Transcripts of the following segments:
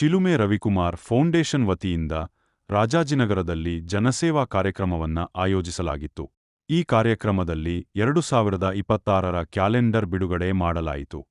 ಚಿಲುಮೆ Ravikumar foundation ವತಿಯಿಂದ ರಾಜಾಜಿನಗರದಲ್ಲಿ ಜನಸೇವಾ ಕಾರ್ಯಕ್ರಮವನ್ನು ಆಯೋಜಿಸಲಾಗಿತ್ತು. ಈ ಕಾರ್ಯಕ್ರಮದಲ್ಲಿ 2026ರ ಕ್ಯಾಲೆಂಡರ್ ಬಿಡುಗಡೆ ಮಾಡಲಾಯಿತು.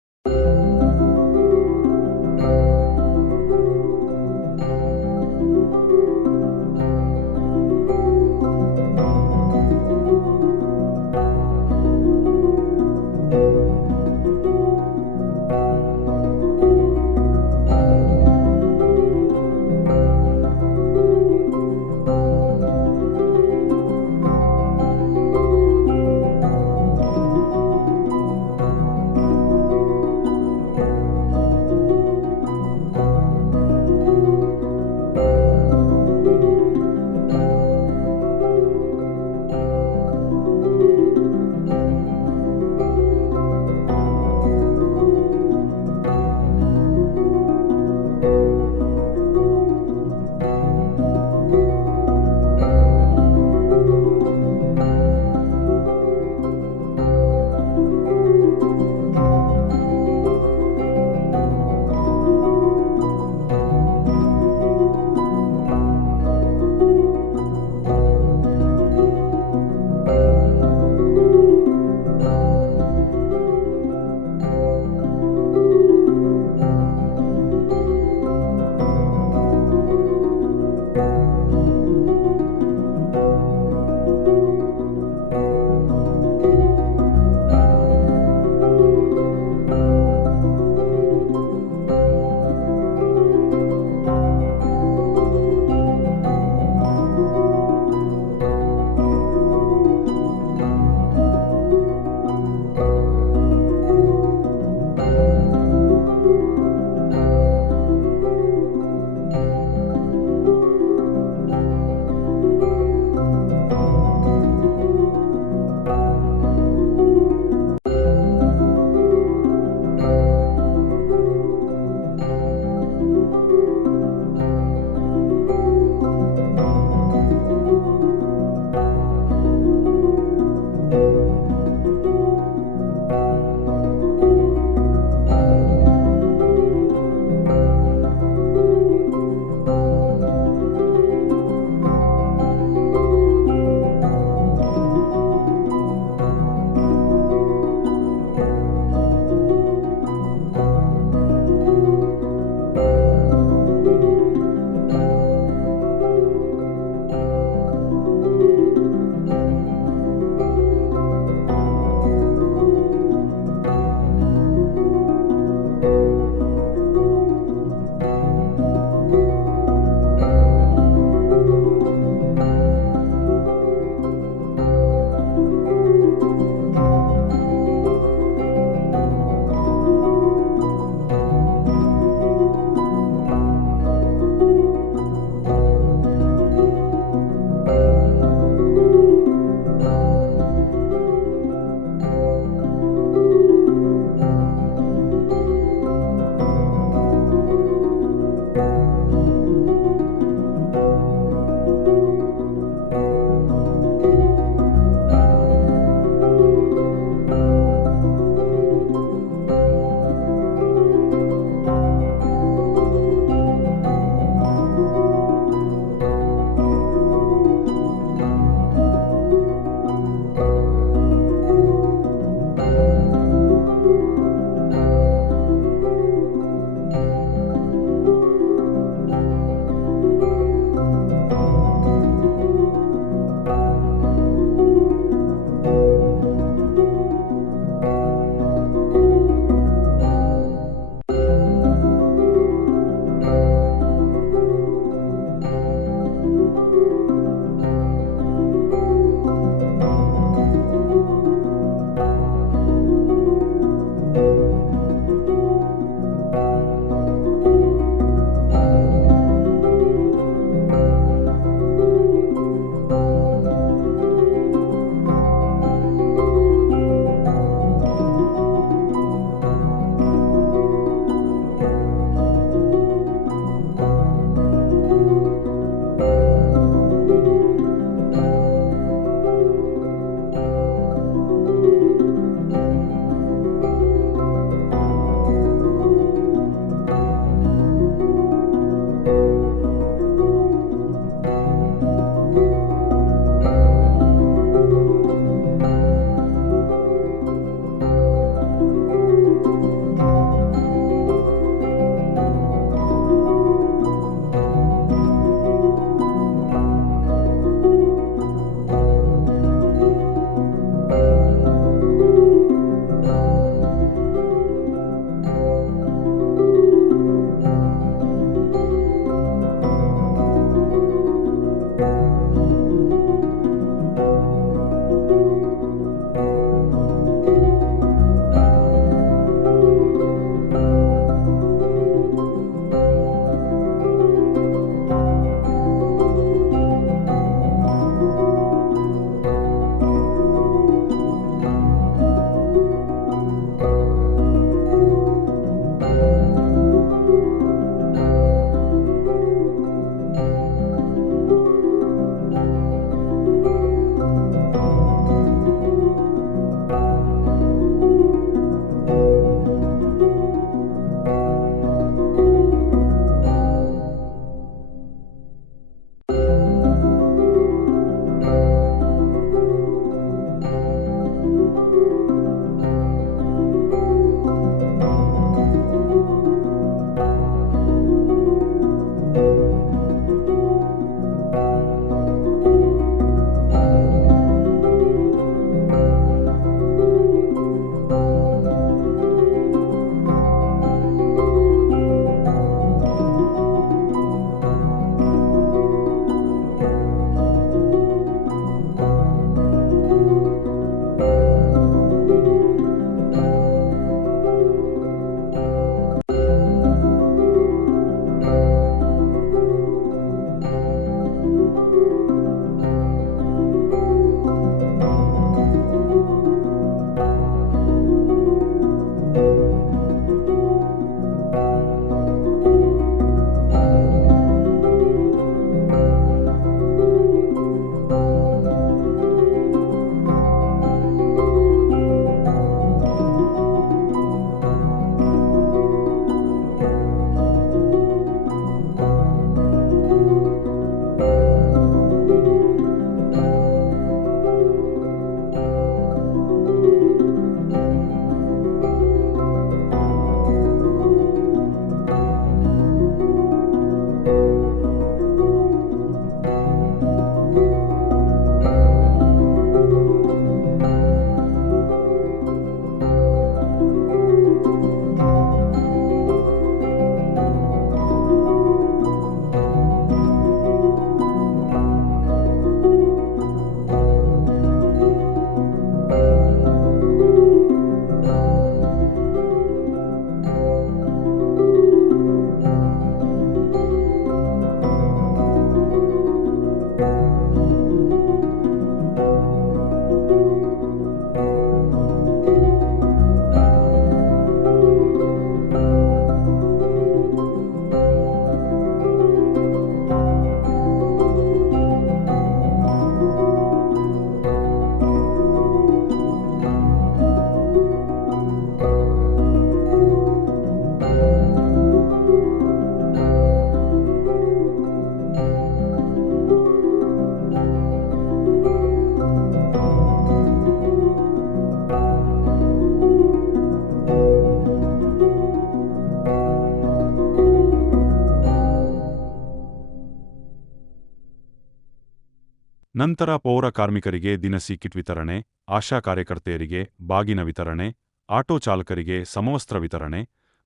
ನಂತರ ಪೌರ ಕಾರ್ಮಿಕರಿಗೆ ದಿನಸಿ ಕಿಟ್ ವಿತರಣೆ, ಆಶಾ ಕಾರ್ಯಕರ್ತೆಯರಿಗೆ ಬಾಗಿನ ವಿತರಣೆ, ಆಟೋ ಚಾಲಕರಿಗೆ ಸಮವಸ್ತ್ರ ವಿತರಣೆ,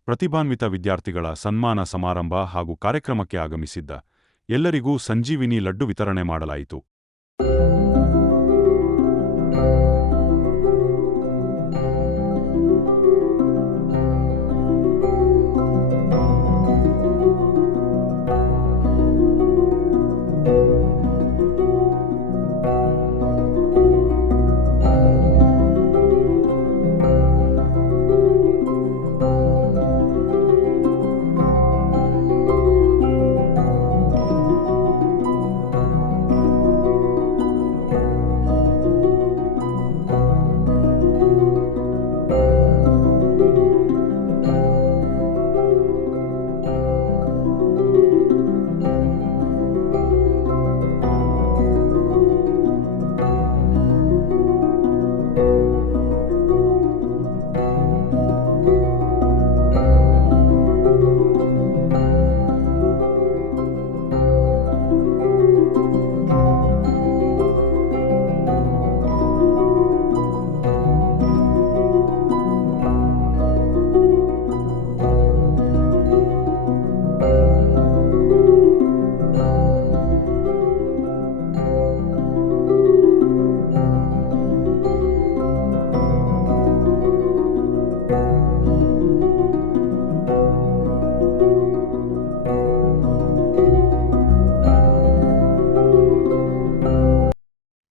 ಪ್ರತಿಭಾನ್ವಿತ ವಿದ್ಯಾರ್ಥಿಗಳ ಸನ್ಮಾನ ಸಮಾರಂಭ ಹಾಗೂ ಕಾರ್ಯಕ್ರಮಕ್ಕೆ ಆಗಮಿಸಿದ್ದ ಎಲ್ಲರಿಗೂ ಸಂಜೀವಿನಿ ಲಡ್ಡು ವಿತರಣೆ ಮಾಡಲಾಯಿತು.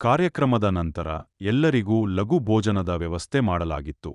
ಕಾರ್ಯಕ್ರಮದ ನಂತರ ಎಲ್ಲರಿಗೂ ಲಘು ಭೋಜನದ ವ್ಯವಸ್ಥೆ ಮಾಡಲಾಗಿತ್ತು.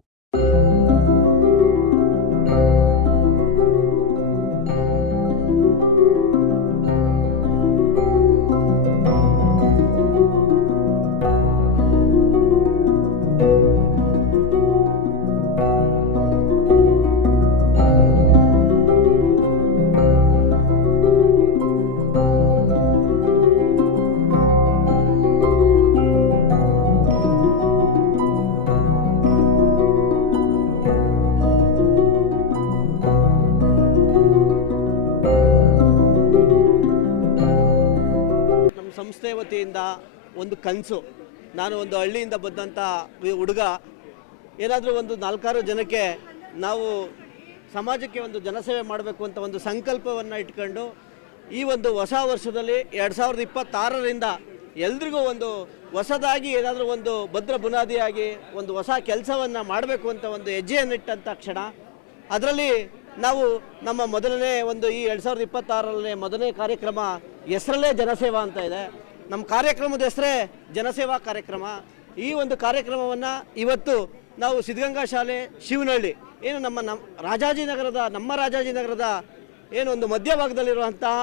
ಸಂಸ್ಥೆ ವತಿಯಿಂದ ಒಂದು ಕನಸು, ನಾನು ಒಂದು ಹಳ್ಳಿಯಿಂದ ಬಂದಂಥ ಹುಡುಗ, ಏನಾದರೂ ಒಂದು 4-6 ಜನಕ್ಕೆ ನಾವು ಸಮಾಜಕ್ಕೆ ಒಂದು ಜನಸೇವೆ ಮಾಡಬೇಕು ಅಂತ ಒಂದು ಸಂಕಲ್ಪವನ್ನು ಇಟ್ಕೊಂಡು ಈ ಒಂದು ಹೊಸ ವರ್ಷದಲ್ಲಿ 2026ರಿಂದ ಎಲ್ರಿಗೂ ಒಂದು ಹೊಸದಾಗಿ ಏನಾದರೂ ಒಂದು ಭದ್ರ ಬುನಾದಿಯಾಗಿ ಒಂದು ಹೊಸ ಕೆಲಸವನ್ನು ಮಾಡಬೇಕು ಅಂತ ಒಂದು ಹೆಜ್ಜೆಯನ್ನಿಟ್ಟಂಥ ಕ್ಷಣ. ಅದರಲ್ಲಿ ನಾವು ನಮ್ಮ ಮೊದಲನೇ ಒಂದು ಈ 2026ರಲ್ಲಿ ಮೊದಲನೇ ಕಾರ್ಯಕ್ರಮ ಹೆಸರಲ್ಲೇ ಜನಸೇವಾ ಅಂತ ಇದೆ. ನಮ್ಮ ಕಾರ್ಯಕ್ರಮದ ಹೆಸರೇ ಜನಸೇವಾ ಕಾರ್ಯಕ್ರಮ. ಈ ಒಂದು ಕಾರ್ಯಕ್ರಮವನ್ನು ಇವತ್ತು ನಾವು ಸಿದ್ಧಗಂಗಾ ಶಾಲೆ ಶಿವನಹಳ್ಳಿ, ಏನು ನಮ್ಮ ರಾಜಾಜಿನಗರದ ಏನು ಒಂದು ಮಧ್ಯಭಾಗದಲ್ಲಿರುವಂತಹ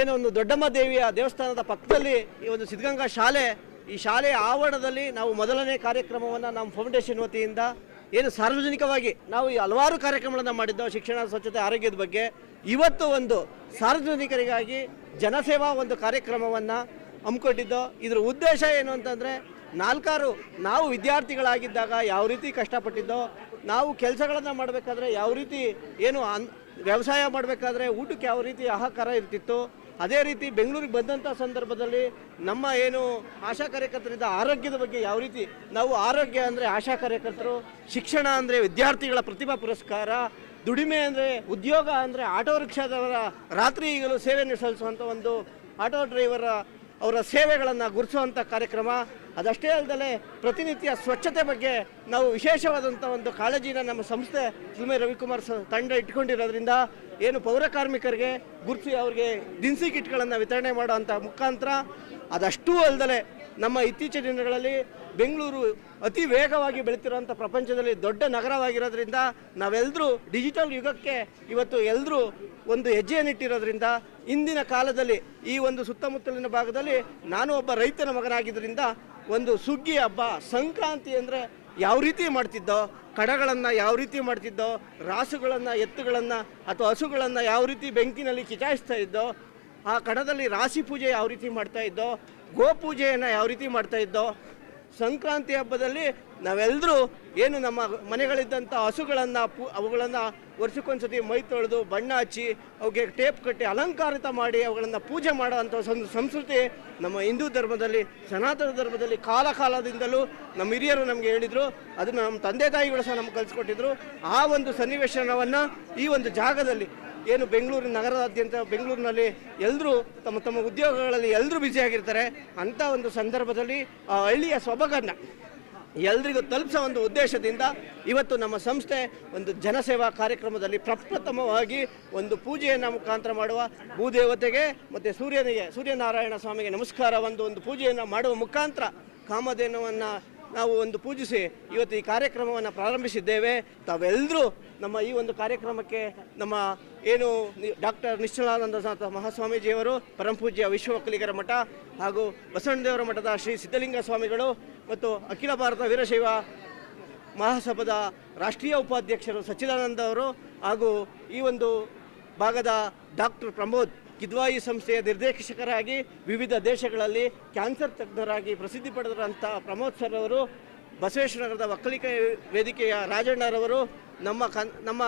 ಏನು ಒಂದು ದೊಡ್ಡಮ್ಮ ದೇವಿಯ ದೇವಸ್ಥಾನದ ಪಕ್ಕದಲ್ಲಿ ಈ ಒಂದು ಸಿದ್ಧಗಂಗಾ ಶಾಲೆ, ಈ ಶಾಲೆಯ ಆವರಣದಲ್ಲಿ ನಾವು ಮೊದಲನೇ ಕಾರ್ಯಕ್ರಮವನ್ನು ನಮ್ಮ ಫೌಂಡೇಶನ್ ವತಿಯಿಂದ ಏನು ಸಾರ್ವಜನಿಕವಾಗಿ ನಾವು ಈ ಹಲವಾರು ಕಾರ್ಯಕ್ರಮಗಳನ್ನು ಮಾಡಿದ್ದೋ, ಶಿಕ್ಷಣ, ಸ್ವಚ್ಛತೆ, ಆರೋಗ್ಯದ ಬಗ್ಗೆ. ಇವತ್ತು ಒಂದು ಸಾರ್ವಜನಿಕರಿಗಾಗಿ ಜನಸೇವಾ ಒಂದು ಕಾರ್ಯಕ್ರಮವನ್ನು ಹಮ್ಮಿಕೊಂಡಿದ್ದೋ. ಇದರ ಉದ್ದೇಶ ಏನು ಅಂತಂದರೆ, ನಾವು ವಿದ್ಯಾರ್ಥಿಗಳಾಗಿದ್ದಾಗ ಯಾವ ರೀತಿ ಕಷ್ಟಪಟ್ಟಿದ್ದೋ, ನಾವು ಕೆಲಸಗಳನ್ನು ಮಾಡಬೇಕಾದ್ರೆ ಯಾವ ರೀತಿ ಏನು ವ್ಯವಸಾಯ ಮಾಡಬೇಕಾದ್ರೆ ಊಟಕ್ಕೆ ಯಾವ ರೀತಿ ಹಾಹಾಕಾರ ಇರ್ತಿತ್ತು, ಅದೇ ರೀತಿ ಬೆಂಗಳೂರಿಗೆ ಬಂದಂಥ ಸಂದರ್ಭದಲ್ಲಿ ನಮ್ಮ ಏನು ಆಶಾ ಕಾರ್ಯಕರ್ತರಿದ್ದ ಆರೋಗ್ಯದ ಬಗ್ಗೆ ಯಾವ ರೀತಿ ನಾವು, ಆರೋಗ್ಯ ಅಂದರೆ ಆಶಾ ಕಾರ್ಯಕರ್ತರು, ಶಿಕ್ಷಣ ಅಂದರೆ ವಿದ್ಯಾರ್ಥಿಗಳ ಪ್ರತಿಭಾ ಪುರಸ್ಕಾರ, ದುಡಿಮೆ ಅಂದರೆ ಉದ್ಯೋಗ ಅಂದರೆ ಆಟೋ ರಿಕ್ಷಾದವರ ರಾತ್ರಿ ಈಗಲೂ ಸೇವೆಯನ್ನು ಸಲ್ಲಿಸುವಂಥ ಒಂದು ಆಟೋ ಡ್ರೈವರ್ ಅವರ ಸೇವೆಗಳನ್ನು ಗುರುತಿಸುವಂಥ ಕಾರ್ಯಕ್ರಮ. ಅದಷ್ಟೇ ಅಲ್ಲದೆ ಪ್ರತಿನಿತ್ಯ ಸ್ವಚ್ಛತೆ ಬಗ್ಗೆ ನಾವು ವಿಶೇಷವಾದಂಥ ಒಂದು ಕಾಳಜಿನ ನಮ್ಮ ಸಂಸ್ಥೆ ಸುಮೆ ರವಿಕುಮಾರ್ ತಂಡ ಇಟ್ಕೊಂಡಿರೋದ್ರಿಂದ ಏನು ಪೌರ ಕಾರ್ಮಿಕರಿಗೆ ಗುರುತಿಸಿ ಅವರಿಗೆ ದಿನಸಿ ಕಿಟ್ಗಳನ್ನು ವಿತರಣೆ ಮಾಡುವಂಥ ಮುಖಾಂತರ. ಅದಷ್ಟೂ ಅಲ್ಲದೆ ನಮ್ಮ ಇತ್ತೀಚಿನ ದಿನಗಳಲ್ಲಿ ಬೆಂಗಳೂರು ಅತಿ ವೇಗವಾಗಿ ಬೆಳೀತಿರುವಂಥ ಪ್ರಪಂಚದಲ್ಲಿ ದೊಡ್ಡ ನಗರವಾಗಿರೋದ್ರಿಂದ ನಾವೆಲ್ಲರೂ ಡಿಜಿಟಲ್ ಯುಗಕ್ಕೆ ಇವತ್ತು ಎಲ್ಲರೂ ಒಂದು ಹೆಜ್ಜೆಯನ್ನಿಟ್ಟಿರೋದ್ರಿಂದ ಇಂದಿನ ಕಾಲದಲ್ಲಿ ಈ ಒಂದು ಸುತ್ತಮುತ್ತಲಿನ ಭಾಗದಲ್ಲಿ ನಾನು ಒಬ್ಬ ರೈತನ ಮಗನಾಗಿದ್ದರಿಂದ ಒಂದು ಸುಗ್ಗಿ ಹಬ್ಬ, ಸಂಕ್ರಾಂತಿ ಅಂದರೆ ಯಾವ ರೀತಿ ಮಾಡ್ತಿದ್ದೋ, ಕಡಗಳನ್ನು ಯಾವ ರೀತಿ ಮಾಡ್ತಿದ್ದೋ, ರಾಸುಗಳನ್ನು, ಎತ್ತುಗಳನ್ನು ಅಥವಾ ಹಸುಗಳನ್ನು ಯಾವ ರೀತಿ ಬೆಂಕಿನಲ್ಲಿ ಕಿಚಾಯಿಸ್ತಾ ಇದ್ದೋ, ಆ ಕಡದಲ್ಲಿ ರಾಶಿ ಪೂಜೆ ಯಾವ ರೀತಿ ಮಾಡ್ತಾ ಇದ್ದೋ, ಗೋಪೂಜೆಯನ್ನು ಯಾವ ರೀತಿ ಮಾಡ್ತಾ ಇದ್ದೋ, ಸಂಕ್ರಾಂತಿ ಹಬ್ಬದಲ್ಲಿ ನಾವೆಲ್ಲರೂ ಏನು ನಮ್ಮ ಮನೆಗಳಿದ್ದಂಥ ಹಸುಗಳನ್ನು ಅವುಗಳನ್ನು ವರ್ಷಕ್ಕೊಂದ್ಸತಿ ಮೈ ತೊಳೆದು ಬಣ್ಣ ಹಚ್ಚಿ ಅವಕ್ಕೆ ಟೇಪ್ ಕಟ್ಟಿ ಅಲಂಕಾರಿತ ಮಾಡಿ ಅವುಗಳನ್ನು ಪೂಜೆ ಮಾಡುವಂಥ ಒಂದು ಸಂಸ್ಕೃತಿ ನಮ್ಮ ಹಿಂದೂ ಧರ್ಮದಲ್ಲಿ, ಸನಾತನ ಧರ್ಮದಲ್ಲಿ ಕಾಲದಿಂದಲೂ ನಮ್ಮ ಹಿರಿಯರು ನಮಗೆ ಹೇಳಿದರು. ಅದನ್ನು ನಮ್ಮ ತಂದೆ ತಾಯಿಗಳು ಸಹ ನಮ್ಗೆ ಕಲಿಸ್ಕೊಟ್ಟಿದ್ರು. ಆ ಒಂದು ಸನ್ನಿವೇಶನವನ್ನು ಈ ಒಂದು ಜಾಗದಲ್ಲಿ ಏನು ಬೆಂಗಳೂರಿನ ನಗರದಾದ್ಯಂತ ಬೆಂಗಳೂರಿನಲ್ಲಿ ಎಲ್ಲರೂ ತಮ್ಮ ತಮ್ಮ ಉದ್ಯೋಗಗಳಲ್ಲಿ ಎಲ್ಲರೂ ಬ್ಯುಸಿಯಾಗಿರ್ತಾರೆ. ಅಂಥ ಒಂದು ಸಂದರ್ಭದಲ್ಲಿ ಆ ಹಳ್ಳಿಯ ಸೊಬಗನ್ನು ಎಲ್ರಿಗೂ ತಲುಪಿಸೋ ಒಂದು ಉದ್ದೇಶದಿಂದ ಇವತ್ತು ನಮ್ಮ ಸಂಸ್ಥೆ ಒಂದು ಜನಸೇವಾ ಕಾರ್ಯಕ್ರಮದಲ್ಲಿ ಪ್ರಪ್ರಥಮವಾಗಿ ಒಂದು ಪೂಜೆಯನ್ನು ಮುಖಾಂತರ ಮಾಡುವ ಭೂದೇವತೆಗೆ ಮತ್ತು ಸೂರ್ಯನಾರಾಯಣ ಸ್ವಾಮಿಗೆ ನಮಸ್ಕಾರ ಒಂದು ಪೂಜೆಯನ್ನು ಮಾಡುವ ಮುಖಾಂತರ ಕಾಮಧೇನುವನ್ನು ನಾವು ಒಂದು ಪೂಜಿಸಿ ಇವತ್ತು ಈ ಕಾರ್ಯಕ್ರಮವನ್ನು ಪ್ರಾರಂಭಿಸಿದ್ದೇವೆ. ತಾವೆಲ್ಲರೂ ನಮ್ಮ ಈ ಒಂದು ಕಾರ್ಯಕ್ರಮಕ್ಕೆ ನಮ್ಮ ಏನು ಡಾಕ್ಟರ್ ನಿಶ್ಚಲಾನಂದ ಮಹಾಸ್ವಾಮೀಜಿಯವರು, ಪರಮಪೂಜ್ಯ ವಿಶ್ವ ಒಕ್ಕಲಿಗರ ಮಠ ಹಾಗೂ ಬಸವಣ್ಣದೇವರ ಮಠದ ಶ್ರೀ ಸಿದ್ಧಲಿಂಗ ಸ್ವಾಮಿಗಳು ಮತ್ತು ಅಖಿಲ ಭಾರತ ವೀರಶೈವ ಮಹಾಸಭಾದ ರಾಷ್ಟ್ರೀಯ ಉಪಾಧ್ಯಕ್ಷರು ಸಚ್ಚಿದಾನಂದ ಅವರು ಹಾಗೂ ಈ ಒಂದು ಭಾಗದ ಡಾಕ್ಟರ್ ಪ್ರಮೋದ್ ಕಿದ್ವಾಯಿ ಸಂಸ್ಥೆಯ ನಿರ್ದೇಶಕರಾಗಿ ವಿವಿಧ ದೇಶಗಳಲ್ಲಿ ಕ್ಯಾನ್ಸರ್ ತಜ್ಞರಾಗಿ ಪ್ರಸಿದ್ಧಿ ಪಡೆದಂಥ ಪ್ರಮೋದ್ ಸರ್ ಅವರು, ಬಸವೇಶ್ವರ ನಗರದ ಒಕ್ಕಲಿಗ ವೇದಿಕೆಯ ರಾಜಣ್ಣರವರು, ನಮ್ಮ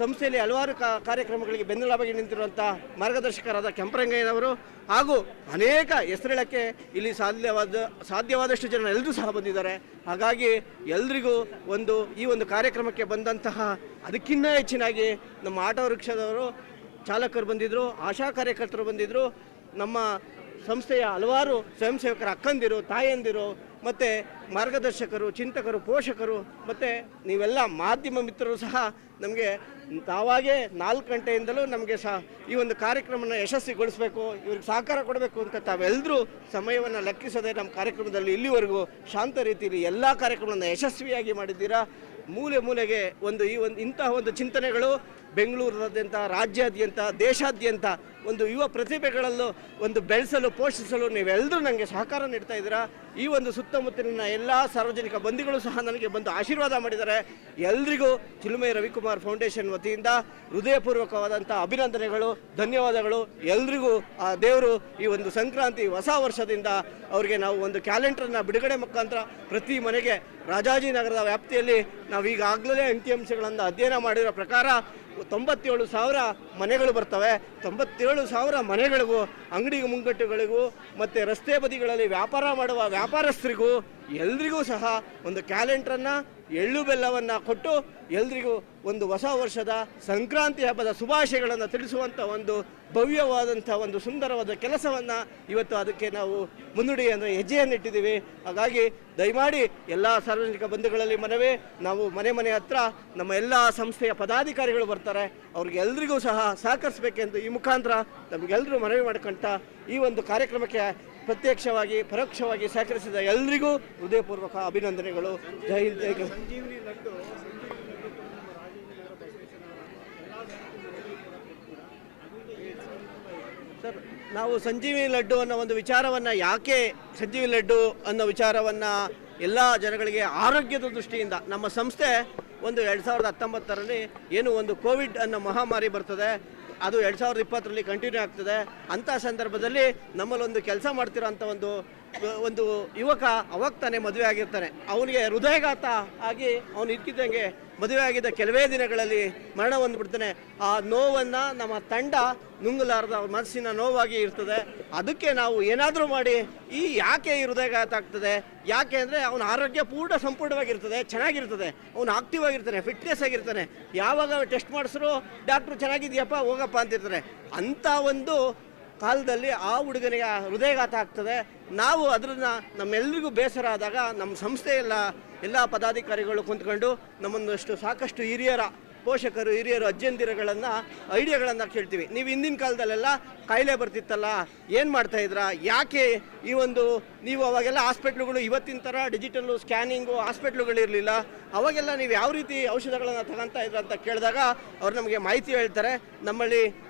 ಸಂಸ್ಥೆಯಲ್ಲಿ ಹಲವಾರು ಕಾರ್ಯಕ್ರಮಗಳಿಗೆ ಬೆನ್ನೆಲುಬಾಗಿ ನಿಂತಿರುವಂಥ ಮಾರ್ಗದರ್ಶಕರಾದ ಕೆಂಪರಂಗಯ್ಯನವರು ಹಾಗೂ ಅನೇಕ ಹೆಸರೇಳಕ್ಕೆ ಇಲ್ಲಿ ಸಾಧ್ಯವಾದಷ್ಟು ಜನ ಎಲ್ಲರೂ ಸಹ ಬಂದಿದ್ದಾರೆ. ಹಾಗಾಗಿ ಎಲ್ರಿಗೂ ಈ ಒಂದು ಕಾರ್ಯಕ್ರಮಕ್ಕೆ ಬಂದಂತಹ ಅದಕ್ಕಿಂತ ಹೆಚ್ಚಿನಾಗಿ ನಮ್ಮ ಆಟೋ ರಿಕ್ಷಾದವರು ಚಾಲಕರು ಬಂದಿದ್ದರು, ಆಶಾ ಕಾರ್ಯಕರ್ತರು ಬಂದಿದ್ದರು, ನಮ್ಮ ಸಂಸ್ಥೆಯ ಹಲವಾರು ಸ್ವಯಂ ಸೇವಕರ ಅಕ್ಕಂದಿರು, ತಾಯಂದಿರು ಮತ್ತು ಮಾರ್ಗದರ್ಶಕರು, ಚಿಂತಕರು, ಪೋಷಕರು ಮತ್ತು ನೀವೆಲ್ಲ ಮಾಧ್ಯಮ ಮಿತ್ರರು ಸಹ ನಮಗೆ ತಾವಾಗೇ 4 ಗಂಟೆಯಿಂದಲೂ ನಮಗೆ ಸಹ ಈ ಒಂದು ಕಾರ್ಯಕ್ರಮವನ್ನು ಯಶಸ್ವಿಗೊಳಿಸಬೇಕು, ಇವ್ರಿಗೆ ಸಹಕಾರ ಕೊಡಬೇಕು ಅಂತ ತಾವೆಲ್ಲರೂ ಸಮಯವನ್ನು ಲೆಕ್ಕಿಸದೆ ನಮ್ಮ ಕಾರ್ಯಕ್ರಮದಲ್ಲಿ ಇಲ್ಲಿವರೆಗೂ ಶಾಂತ ರೀತಿಯಲ್ಲಿ ಎಲ್ಲ ಕಾರ್ಯಕ್ರಮವನ್ನು ಯಶಸ್ವಿಯಾಗಿ ಮಾಡಿದ್ದೀರಾ. ಮೂಲೆ ಮೂಲೆಗೆ ಇಂತಹ ಒಂದು ಚಿಂತನೆಗಳು ಬೆಂಗಳೂರಿನಾದ್ಯಂತ, ರಾಜ್ಯಾದ್ಯಂತ, ದೇಶಾದ್ಯಂತ ಯುವ ಪ್ರತಿಭೆಗಳಲ್ಲೂ ಬೆಳೆಸಲು, ಪೋಷಿಸಲು ನೀವೆಲ್ಲರೂ ನನಗೆ ಸಹಕಾರ ನೀಡ್ತಾ ಇದ್ದೀರಾ. ಈ ಒಂದು ಸುತ್ತಮುತ್ತಲಿನ ಎಲ್ಲ ಸಾರ್ವಜನಿಕ ಬಂಧುಗಳು ಸಹ ನನಗೆ ಬಂದು ಆಶೀರ್ವಾದ ಮಾಡಿದ್ದಾರೆ. ಎಲ್ರಿಗೂ ಚಿಲುಮೆ ರವಿಕುಮಾರ್ ಫೌಂಡೇಶನ್ ವತಿಯಿಂದ ಹೃದಯಪೂರ್ವಕವಾದಂಥ ಅಭಿನಂದನೆಗಳು, ಧನ್ಯವಾದಗಳು. ಎಲ್ರಿಗೂ ಆ ದೇವರು ಈ ಒಂದು ಸಂಕ್ರಾಂತಿ ಹೊಸ ವರ್ಷದಿಂದ ಅವರಿಗೆ ನಾವು ಒಂದು ಕ್ಯಾಲೆಂಡರನ್ನು ಬಿಡುಗಡೆ ಮುಖಾಂತರ ಪ್ರತಿ ಮನೆಗೆ ರಾಜಾಜಿನಗರದ ವ್ಯಾಪ್ತಿಯಲ್ಲಿ ನಾವು ಈಗಾಗಲೇ ಅಂಕಿಅಂಶಗಳನ್ನು ಅಧ್ಯಯನ ಮಾಡಿರೋ ಪ್ರಕಾರ 97,000 ಮನೆಗಳು ಬರ್ತವೆ. 97,000 ಮನೆಗಳಿಗೂ, ಅಂಗಡಿ ಮುಂಗಟ್ಟುಗಳಿಗೂ ಮತ್ತು ರಸ್ತೆ ಬದಿಗಳಲ್ಲಿ ವ್ಯಾಪಾರ ಮಾಡುವ ವ್ಯಾಪಾರಸ್ಥರಿಗೂ ಎಲ್ರಿಗೂ ಸಹ ಒಂದು ಕ್ಯಾಲೆಂಡರನ್ನು, ಎಳ್ಳು ಬೆಲ್ಲವನ್ನು ಕೊಟ್ಟು ಎಲ್ರಿಗೂ ಹೊಸ ವರ್ಷದ ಸಂಕ್ರಾಂತಿ ಹಬ್ಬದ ಶುಭಾಶಯಗಳನ್ನು ತಿಳಿಸುವಂಥ ಭವ್ಯವಾದಂಥ ಸುಂದರವಾದ ಕೆಲಸವನ್ನು ಇವತ್ತು ಅದಕ್ಕೆ ನಾವು ಹೆಜ್ಜೆಯನ್ನಿಟ್ಟಿದ್ದೀವಿ. ಹಾಗಾಗಿ ದಯಮಾಡಿ ಎಲ್ಲ ಸಾರ್ವಜನಿಕ ಬಂಧುಗಳಲ್ಲಿ ಮನವಿ, ನಾವು ಮನೆ ಹತ್ರ ನಮ್ಮ ಎಲ್ಲ ಸಂಸ್ಥೆಯ ಪದಾಧಿಕಾರಿಗಳು ಬರ್ತಾರೆ, ಅವ್ರಿಗೆ ಎಲ್ರಿಗೂ ಸಹ ಸಹಕರಿಸಬೇಕೆಂದು ಈ ಮುಖಾಂತರ ನಮಗೆಲ್ಲರೂ ಮನವಿ ಮಾಡ್ಕೊಂತ ಈ ಒಂದು ಕಾರ್ಯಕ್ರಮಕ್ಕೆ ಪ್ರತ್ಯಕ್ಷವಾಗಿ ಪರೋಕ್ಷವಾಗಿ ಸಹಕರಿಸಿದ ಎಲ್ರಿಗೂ ಹೃದಯಪೂರ್ವಕ ಅಭಿನಂದನೆಗಳು. ಜೈ ಹಿಂದ್, ಜೈ ಕರ್ನಾಟಕ. ಸರ್, ನಾವು ಸಂಜೀವಿನಿ ಲಡ್ಡು ಅನ್ನೋ ಒಂದು ವಿಚಾರವನ್ನು ಯಾಕೆ ಸಂಜೀವಿನಿ ಲಡ್ಡು ಅನ್ನೋ ವಿಚಾರವನ್ನು ಎಲ್ಲ ಜನಗಳಿಗೆ ಆರೋಗ್ಯದ ದೃಷ್ಟಿಯಿಂದ ನಮ್ಮ ಸಂಸ್ಥೆ 2019ರಲ್ಲಿ ಏನು ಕೋವಿಡ್ ಅನ್ನೋ ಮಹಾಮಾರಿ ಬರ್ತದೆ, ಅದು 2020ರಲ್ಲಿ ಕಂಟಿನ್ಯೂ ಆಗ್ತದೆ. ಅಂಥ ಸಂದರ್ಭದಲ್ಲಿ ನಮ್ಮಲ್ಲೊಂದು ಕೆಲಸ ಮಾಡ್ತಿರೋಂಥ ಒಂದು ಯುವಕ ಅವಾಗ ತಾನೇ ಮದುವೆ ಆಗಿರ್ತಾನೆ. ಅವನಿಗೆ ಹೃದಯಘಾತ ಆಗಿ ಅವನು ಇದ್ಕಿದ್ದಂಗೆ ಮದುವೆ ಆಗಿದ್ದ ಕೆಲವೇ ದಿನಗಳಲ್ಲಿ ಮರಣ ಹೊಂದ್ಬಿಡ್ತಾನೆ. ಆ ನೋವನ್ನು ನಮ್ಮ ತಂಡ ನುಂಗಲಾರದ ಮನಸ್ಸಿನ ನೋವಾಗಿ ಇರ್ತದೆ. ಅದಕ್ಕೆ ನಾವು ಏನಾದರೂ ಮಾಡಿ ಯಾಕೆ ಈ ಹೃದಯಘಾತ ಆಗ್ತದೆ, ಯಾಕೆ ಅಂದರೆ ಅವನ ಆರೋಗ್ಯ ಸಂಪೂರ್ಣವಾಗಿರ್ತದೆ, ಚೆನ್ನಾಗಿರ್ತದೆ, ಅವನು ಆಕ್ಟಿವ್ ಆಗಿರ್ತಾನೆ, ಫಿಟ್ನೆಸ್ ಆಗಿರ್ತಾನೆ. ಯಾವಾಗ ಟೆಸ್ಟ್ ಮಾಡಿಸ್ರು ಡಾಕ್ಟ್ರು ಚೆನ್ನಾಗಿದೆಯಪ್ಪ ಹೋಗಪ್ಪ ಅಂತಿರ್ತಾರೆ. ಅಂಥ ಕಾಲದಲ್ಲಿ ಆ ಹುಡುಗನಿಗೆ ಹೃದಯಘಾತ ಆಗ್ತದೆ. ನಾವು ಅದನ್ನು ನಮ್ಮೆಲ್ಲರಿಗೂ ಬೇಸರ ಆದಾಗ ನಮ್ಮ ಸಂಸ್ಥೆಯೆಲ್ಲ ಎಲ್ಲ ಪದಾಧಿಕಾರಿಗಳು ಕುಂತ್ಕೊಂಡು ಸಾಕಷ್ಟು ಪೋಷಕರು, ಹಿರಿಯರು, ಅಜ್ಜಂದಿರುಗಳನ್ನು ಐಡಿಯಾಗಳನ್ನು ಕೇಳ್ತೀವಿ. ನೀವು ಹಿಂದಿನ ಕಾಲದಲ್ಲೆಲ್ಲ ಕಾಯಿಲೆ ಬರ್ತಿತ್ತಲ್ಲ, ಏನು ಮಾಡ್ತಾಯಿದ್ರಾ, ಯಾಕೆ ನೀವು ಅವಾಗೆಲ್ಲ ಹಾಸ್ಪಿಟ್ಲುಗಳು ಇವತ್ತಿನ ಥರ ಡಿಜಿಟಲ್ಲು ಸ್ಕ್ಯಾನಿಂಗು ಹಾಸ್ಪಿಟ್ಲುಗಳಿರಲಿಲ್ಲ, ಅವಾಗೆಲ್ಲ ನೀವು ಯಾವ ರೀತಿ ಔಷಧಗಳನ್ನು ತಗೊತಾ ಇದ್ರ ಅಂತ ಕೇಳಿದಾಗ ಅವ್ರು ನಮಗೆ ಮಾಹಿತಿ ಹೇಳ್ತಾರೆ. ನಮ್ಮಲ್ಲಿ